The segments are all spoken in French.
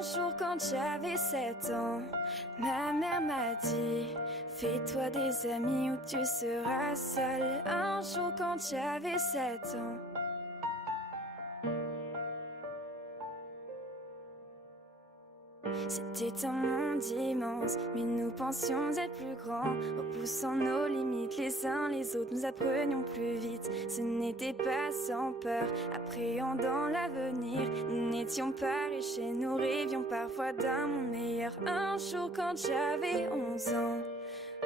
Un jour quand j'avais 7 ans, ma mère m'a dit: fais-toi des amis ou tu seras seul. Un jour quand j'avais 7 ans. C'était un monde immense, mais nous pensions être plus grands. Repoussant nos limites les uns les autres, nous apprenions plus vite. Ce n'était pas sans peur, appréhendant l'avenir. Nous n'étions pas riches et nous rêvions parfois d'un monde meilleur. Un jour quand j'avais 11 ans,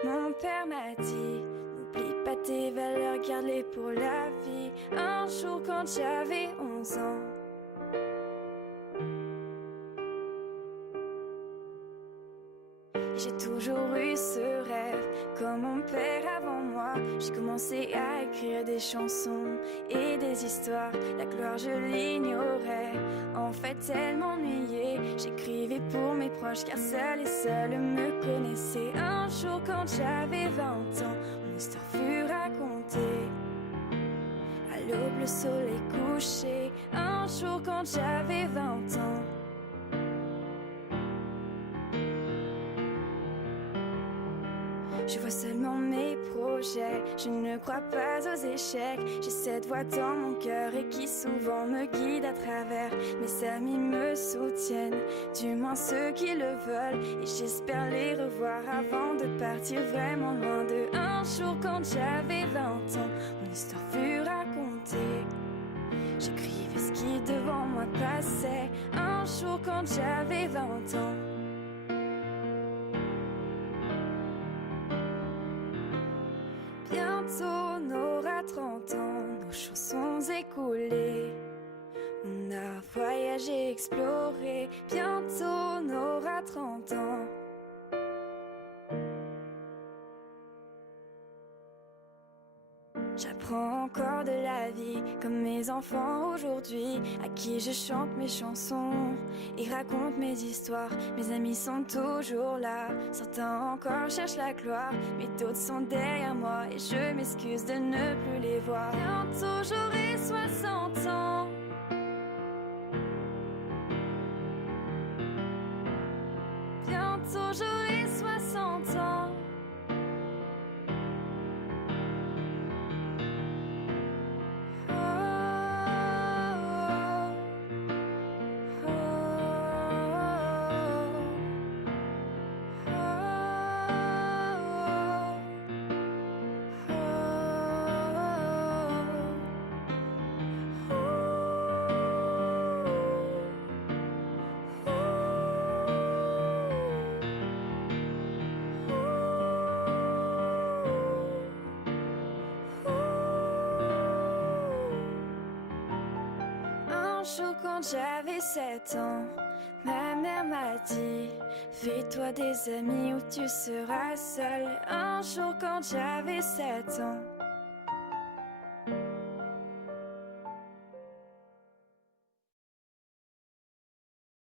mon père m'a dit: n'oublie pas tes valeurs, garde-les pour la vie. Un jour quand j'avais 11 ans. J'ai toujours eu ce rêve, comme mon père avant moi. J'ai commencé à écrire des chansons et des histoires. La gloire je l'ignorais, en fait elle m'ennuyait. J'écrivais pour mes proches car seuls et seuls me connaissaient. Un jour quand j'avais 20 ans, mon histoire fut racontée. À l'aube le soleil couché. Un jour quand j'avais 20 ans. Je vois seulement mes projets, je ne crois pas aux échecs. J'ai cette voix dans mon cœur et qui souvent me guide à travers. Mes amis me soutiennent, du moins ceux qui le veulent. Et j'espère les revoir avant de partir vraiment loin d'eux. Un jour quand j'avais 20 ans, mon histoire fut racontée. J'écrivais ce qui devant moi passait. Un jour quand j'avais 20 ans. Bientôt on aura 30 ans, nos chansons écoulées. On a voyagé, exploré. Bientôt on aura 30 ans. J'apprends encore de la vie, comme mes enfants aujourd'hui, à qui je chante mes chansons et raconte mes histoires. Mes amis sont toujours là, certains encore cherchent la gloire, mais d'autres sont derrière moi et je m'excuse de ne plus les voir. Bientôt j'aurai 60 ans. Bientôt j'aurai 60 ans. Un jour quand j'avais 7 ans, ma mère m'a dit: fais-toi des amis ou tu seras seul. Un jour quand j'avais 7 ans.